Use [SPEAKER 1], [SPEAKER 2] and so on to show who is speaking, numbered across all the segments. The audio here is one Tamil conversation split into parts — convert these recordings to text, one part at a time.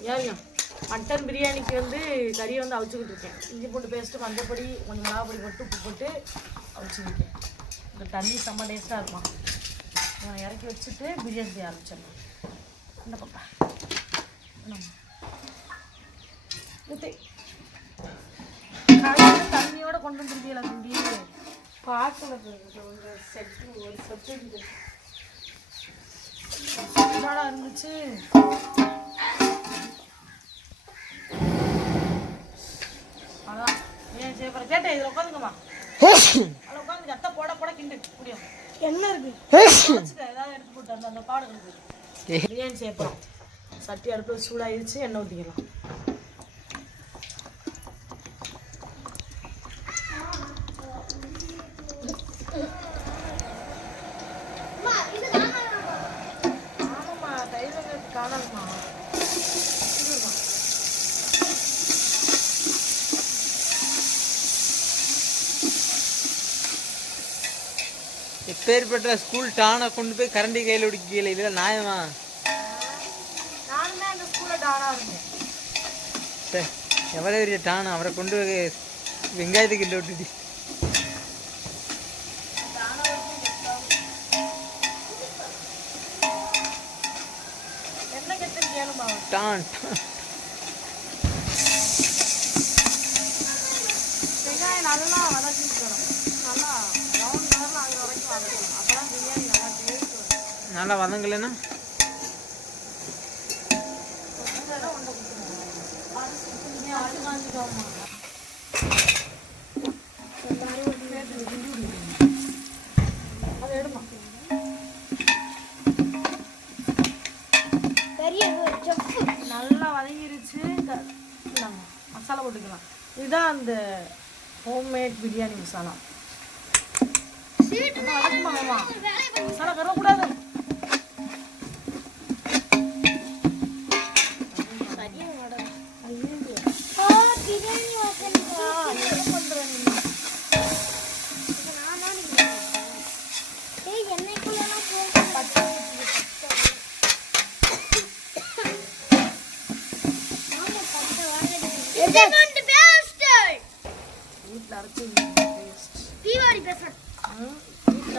[SPEAKER 1] ஏங்க மட்டன் பிரியாணிக்கு வந்து கறியை வந்து அவிச்சுக்கிட்டு இருக்கேன். இஞ்சி பூண்டு பேஸ்ட்டு மஞ்சப்பொடி கொஞ்சம் மிளகாப்பொடி போட்டு உப்பு போட்டு அவிச்சுக்கிட்டேன். இந்த தண்ணி செம்ம டேஸ்ட்டாக இருக்கும்? நான் இறக்கி வச்சுட்டு பிரியாணி செய்ய ஆரம்பிச்சிடலாம். என்னம்மா? ஊத்து. காலையில தண்ணியோட கொண்டு வந்துருக்கீங்களா தம்பி.
[SPEAKER 2] பார்க்கல செட்டு ஒரு செட்டு
[SPEAKER 1] இருந்துச்சு? பாடு
[SPEAKER 2] இருக்கு?
[SPEAKER 1] பிரியாணி செய்ய போகிறோம் சட்டி அடுப்பு சூடாயிருச்சு எண்ணெய் ஊற்றிக்கலாம் ஆமாம்மா தயிர் வெங்காயத்துக்கு காணாதும்மா இதுமா
[SPEAKER 3] எப்பேற்பட்ட ஸ்கூல் டானை கொண்டு போய் கரண்டி கையில் ஒடிக்கல இதில் நியாயமா
[SPEAKER 1] நானுமே அந்த ஸ்கூலில் டானாக இருந்தேன்.
[SPEAKER 3] சே எவ்வளோ பெரிய டான் அவரை கொண்டு போய் வெங்காயத்துக்கு கிட்ட விட்டுட்டு. டான்
[SPEAKER 1] நல்லா வதக்கிக்கணும் நல்லா ரவுண்ட் கலரில் ஆகிற வரைக்கும் வதக்கணும் அப்போ தான் பிரியாணி நல்லா டேஸ்ட் வரும்
[SPEAKER 3] நல்லா வதங்கலைன்னா?
[SPEAKER 1] நல்லா வதங்கிருச்சு. மசாலா போட்டுக்கலாம். இதுதான் அந்த ஹோம்மேட் பிரியாணி மசாலா. மசாலா கருவக்கூடாது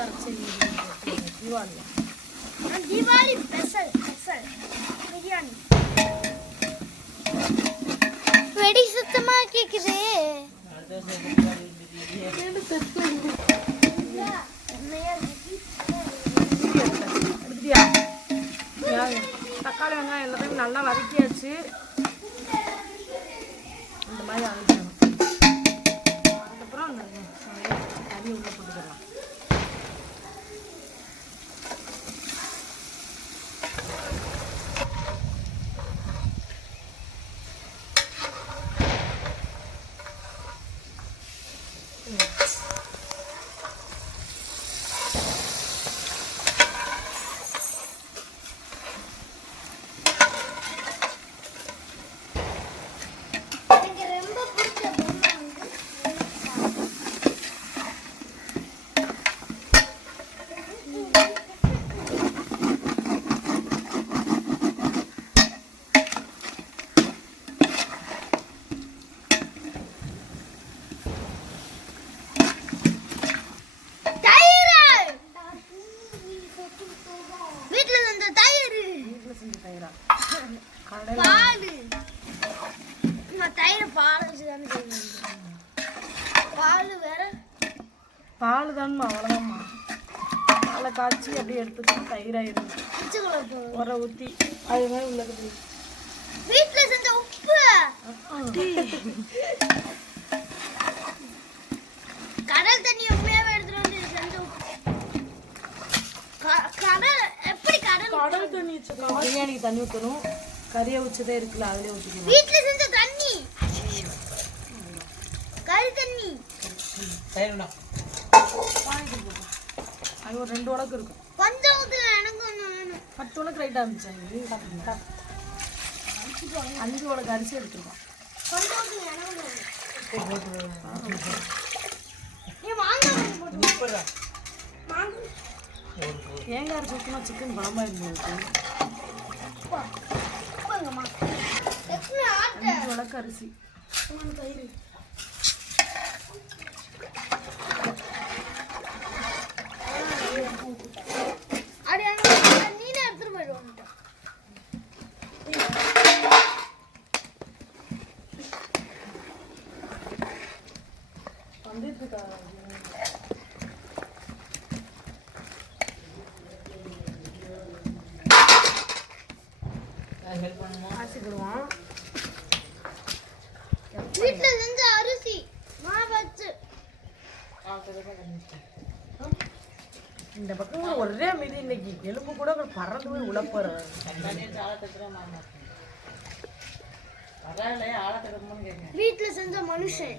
[SPEAKER 2] தீபாவளி
[SPEAKER 1] தீபாவளி
[SPEAKER 2] ஸ்பெஷல் ஸ்பெஷல் பிரியாணி வெடி சுத்தமா கேக்குது.
[SPEAKER 1] எடுத்துட்டியா ஏங்க, தக்காளி வெங்காயம் எல்லாத்தையும் நல்லா வதக்கியாச்சு. இந்த மாதிரி வதக்கணும் அதுக்கப்புறம் அந்த கறி உள்ள போட்டுக்கலாம்
[SPEAKER 2] எனக்கு ரொம்ப பிடிச்ச பொம்மை வந்து தயிர் வீட்ல செஞ்ச தயிர்
[SPEAKER 1] வீட்டில் செஞ்ச தயிரா? கடையில்
[SPEAKER 2] பால். நான் தயிர் பால் வச்சு தானே செய்வேன் பால் வேற.
[SPEAKER 1] பால் தான்மா அவ்வளோதான்மா பாலை காய்ச்சி அப்படியே எடுத்து தயிராயிரும்.
[SPEAKER 2] பச்சை கலர் பால்
[SPEAKER 1] உர ஊற்றி அது மாதிரி உள்ளது
[SPEAKER 2] வீட்ல செஞ்ச உப்பு கடல் தண்ணி உண்மையாவே எடுத்துட்டு வந்து செஞ்ச உப்பு க- கடல் எப்படி கடல்
[SPEAKER 1] கடல் தண்ணி வச்சுக்கலாம் பிரியாணிக்கு தண்ணி ஊற்றணும் கறியை வச்சதே இருக்குல்ல அதிலே ஊற்றிக்கணும்
[SPEAKER 2] வீட்ல செஞ்ச தண்ணி. கறி தண்ணி.
[SPEAKER 1] அது ஒரு ரெண்டு உலக்கு இருக்கும்.
[SPEAKER 2] கொஞ்சம் எனக்கு
[SPEAKER 1] பத்து உலக்கு ரைட்டாக இருந்துச்சு அஞ்சு உலக்கு அரிசி எடுத்துருக்கோம்.
[SPEAKER 2] கொஞ்சம் ஊத்துங்க எனக்கு ஒண்ணு
[SPEAKER 1] இருக்கா
[SPEAKER 3] ஹெல்ப் பண்ணுமா
[SPEAKER 1] ஆசிக்கிடுவோம்
[SPEAKER 2] வீட்டுல செஞ்ச அரிசி. மா வச்சு
[SPEAKER 1] இந்த பக்கம் ஒரே மீதி இன்னைக்கு எலும்பு கூட பறந்து போய் உழப்பற
[SPEAKER 2] வீட்டுல செஞ்ச மனுஷன்.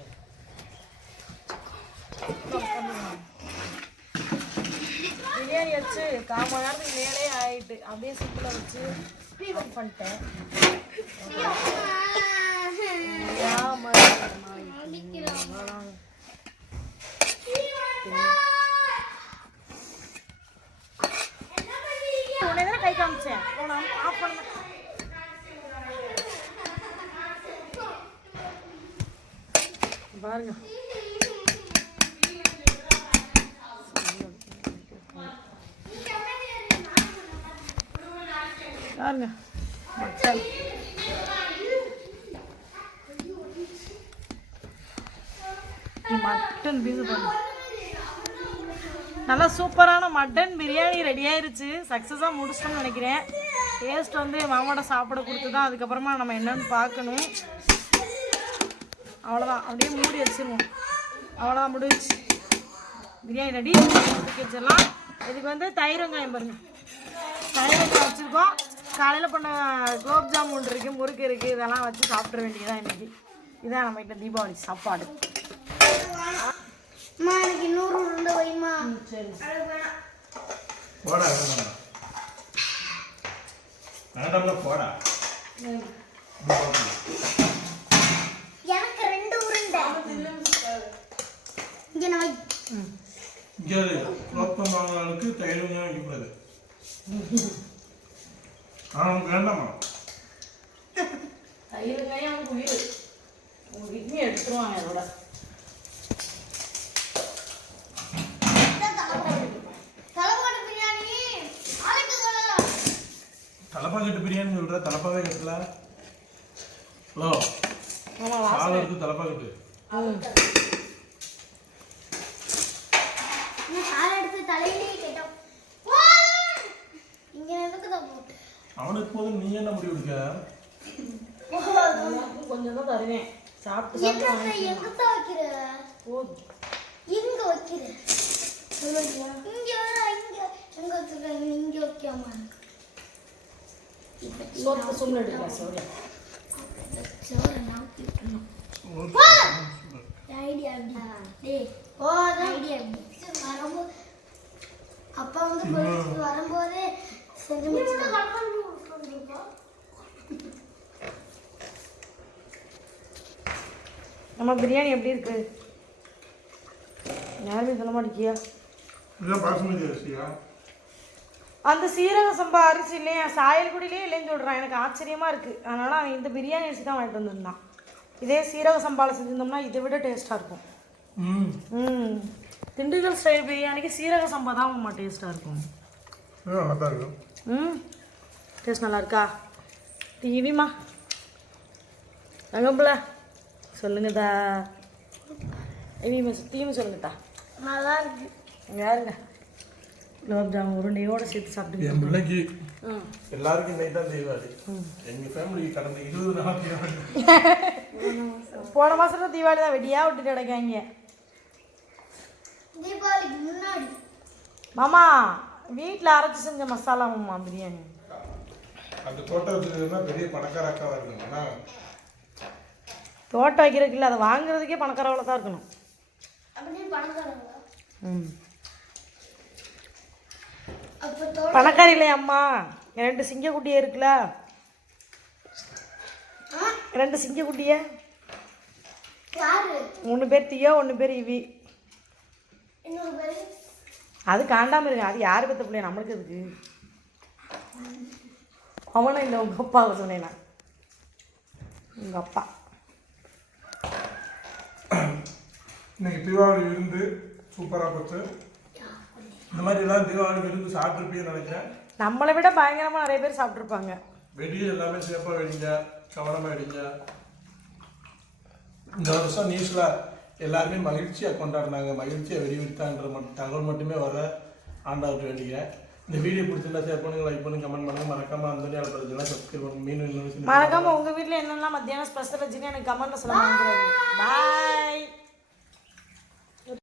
[SPEAKER 1] பிரியாணி வச்சு கால் மணி நேரத்துக்கு மேலே ஆயிட்டு அப்படியே சிம்பிளா வச்சு பண்ணிட்டேன். கை காமிச்சேன்? ஆஃப் பண்ண பாருங்க. பாருங்க. மட்டன் மட்டன் பீஸ் நல்லா சூப்பரான மட்டன் பிரியாணி ரெடி ஆயிருச்சு. சக்ஸஸாக முடிச்சிட்டோம்னு நினைக்கிறேன். டேஸ்ட் வந்து மாமாவோட சாப்பிட கொடுத்து தான் அதுக்கப்புறமா நம்ம என்னன்னு பார்க்கணும். அவ்வளோதான் அப்படியே மூடி வச்சிருவோம். அவ்வளோதான் முடிஞ்சுச்சு. பிரியாணி ரெடி வச்சிடலாம். இதுக்கு வந்து தயிர் வெங்காயம் பாருங்கள் தயிர் வெங்காயம் வச்சுருக்கோம். காலையில் பண்ண குலோப் ஜாமுன் இருக்குது முறுக்கு இருக்குது இதெல்லாம் வச்சு சாப்பிட வேண்டியதான் இன்றைக்கி இதான் நம்ம இப்போ தீபாவளி சாப்பாடு.
[SPEAKER 2] அம்மா எனக்கு இன்னொரு உருண்டை வைமா
[SPEAKER 1] சரி.
[SPEAKER 4] போடா வேண்டாம் வேண்டாம்ல போடா.
[SPEAKER 2] எனக்கு ரெண்டு உருண்டை. இங்க நான்
[SPEAKER 4] இங்கே குழப்பம் வாங்கினாலுக்கு தயிர் வெங்காயம் வைக்கக்கூடாது ஆ உனக்கு வேண்டாமா
[SPEAKER 1] தயிர் வெங்காயம் அவனுக்கு உயிர் உங்கள் கிட்னி எடுத்துருவாங்க அதோட
[SPEAKER 2] தலைப்பாடு பிரியாணி ஆளுக்கு சொல்லலாம்
[SPEAKER 4] தலப்பாக்கட்டு பிரியாணி சொல்கிற தலப்பாவே கட்டல. ஹலோ சாதம் இருக்கு
[SPEAKER 2] போட்டு?
[SPEAKER 4] அவனுக்கு போதும் நீ என்ன முடிவு எடுக்க
[SPEAKER 1] கொஞ்சம் தான் தருவேன். சாப்பிட்டு.
[SPEAKER 2] எங்க தான் வைக்கிற?
[SPEAKER 1] போதும்.
[SPEAKER 2] எங்க வைக்கிற. இங்க வேற இங்க. எங்க வச்சிருக்க? இங்க வைக்காம இப்ப டேய் ஓ ஐடியா வரும்போது அப்பா வந்து போலீஸ்க்கு வரும்போதே செஞ்சு
[SPEAKER 1] நம்ம பிரியாணி எப்படி இருக்கு? யாருமே சொல்ல மாட்டேங்கியா
[SPEAKER 4] பாசுமதி அரிசியா?
[SPEAKER 1] அந்த சீரக சம்பா அரிசி இல்லையா? சாயல்குடியிலே இல்லைன்னு சொல்கிறான் எனக்கு ஆச்சரியமா இருக்கு. அதனால அவன் இந்த பிரியாணி அரிசி தான் வாங்கிட்டு வந்திருந்தான். இதே சீரக சம்பாவில் செஞ்சிருந்தோம்னா இதை விட டேஸ்ட்டாக இருக்கும்.
[SPEAKER 4] ம்.
[SPEAKER 1] ம். திண்டுக்கல் ஸ்டைல் பிரியாணிக்கு சீரக சம்பா தான் அம்மா டேஸ்ட்டாக இருக்கும். ம். டேஸ்ட் நல்லா இருக்கா? டிவிமா தங்கம்பிள்ள சொல்லுங்கதா. இனிமே சுத்தியும் சொல்லுங்கதா.
[SPEAKER 2] நல்லா இருக்கு.
[SPEAKER 1] யாருங்க? குலோப் ஜாமுன் உருண்டையோட சேர்த்து சாப்பிட்டுங்க
[SPEAKER 4] என் பிள்ளைக்கு எல்லாருக்கும் இன்னைக்கு தான் தீபாவளி எங்கள் ஃபேமிலி கடந்த இருபது நாள் தீபாவளி
[SPEAKER 1] போன மாதம் தான் தீபாவளி தான் வெடியாக விட்டுட்டு கிடக்காங்க.
[SPEAKER 2] தீபாவளிக்கு முன்னாடி.
[SPEAKER 1] மாமா வீட்டில் அரைச்சி செஞ்ச மசாலா மாமா பிரியாணி.
[SPEAKER 4] அந்த தோட்டம் வச்சுருந்தா பெரிய பணக்கார அக்காவா இருக்கும் ஆனால்
[SPEAKER 1] தோட்டம் வைக்கிறதுக்கு இல்லை அதை வாங்குறதுக்கே பணக்காரவளை தான் இருக்கணும். ம். பணக்காரி இல்லையா அம்மா ரெண்டு சிங்கக்குட்டியே இருக்குல்ல? ரெண்டு சிங்கக்குட்டியே. மூணு பேர் தியோ ஒன்று பேர் இவி. அது காண்டாமல் இருக்கு அது யார் பத்த பிள்ளையா? நம்மளுக்கு அதுக்கு அவனும் இல்லை உங்கள் அப்பாவை சொன்னேன் நான். உங்கள் அப்பா.
[SPEAKER 4] இன்னைக்கு தீபாவளி விருந்து சூப்பராக போச்சு. இந்த மாதிரி எல்லாம் தீபாவளி விருந்து சாப்பிட்ருப்பீங்கன்னு நினைக்கிறேன்.
[SPEAKER 1] நம்மளை விட பயங்கரமாக நிறைய பேர் சாப்பிட்ருப்பாங்க
[SPEAKER 4] வெடி எல்லாமே சேஃபாக வெடிங்க கவனமாக வெடிங்க. இந்த வருஷம் நியூஸில் எல்லாருமே மகிழ்ச்சியாக கொண்டாடினாங்க. மகிழ்ச்சியாக வெடி விட்டான்ற மட்டும் தகவல் மட்டுமே வர ஆண்டவருக்கு வேண்டிக்கிறேன். இந்த வீடியோ பிடிச்சிருந்தா ஷேர் பண்ணுங்க லைக் பண்ணுங்க கமெண்ட் பண்ணுங்க. மறக்காம அந்த நேரத்தில் சப்ஸ்கிரைப் பண்ணுங்க. மீன்
[SPEAKER 1] மறக்காம உங்க வீட்ல என்னெல்லாம் மத்தியானம் ஸ்பெஷல் வச்சுன்னு எனக்கு கமெண்ட்ல சொல்ல மறந்துடாதீங்க பாய்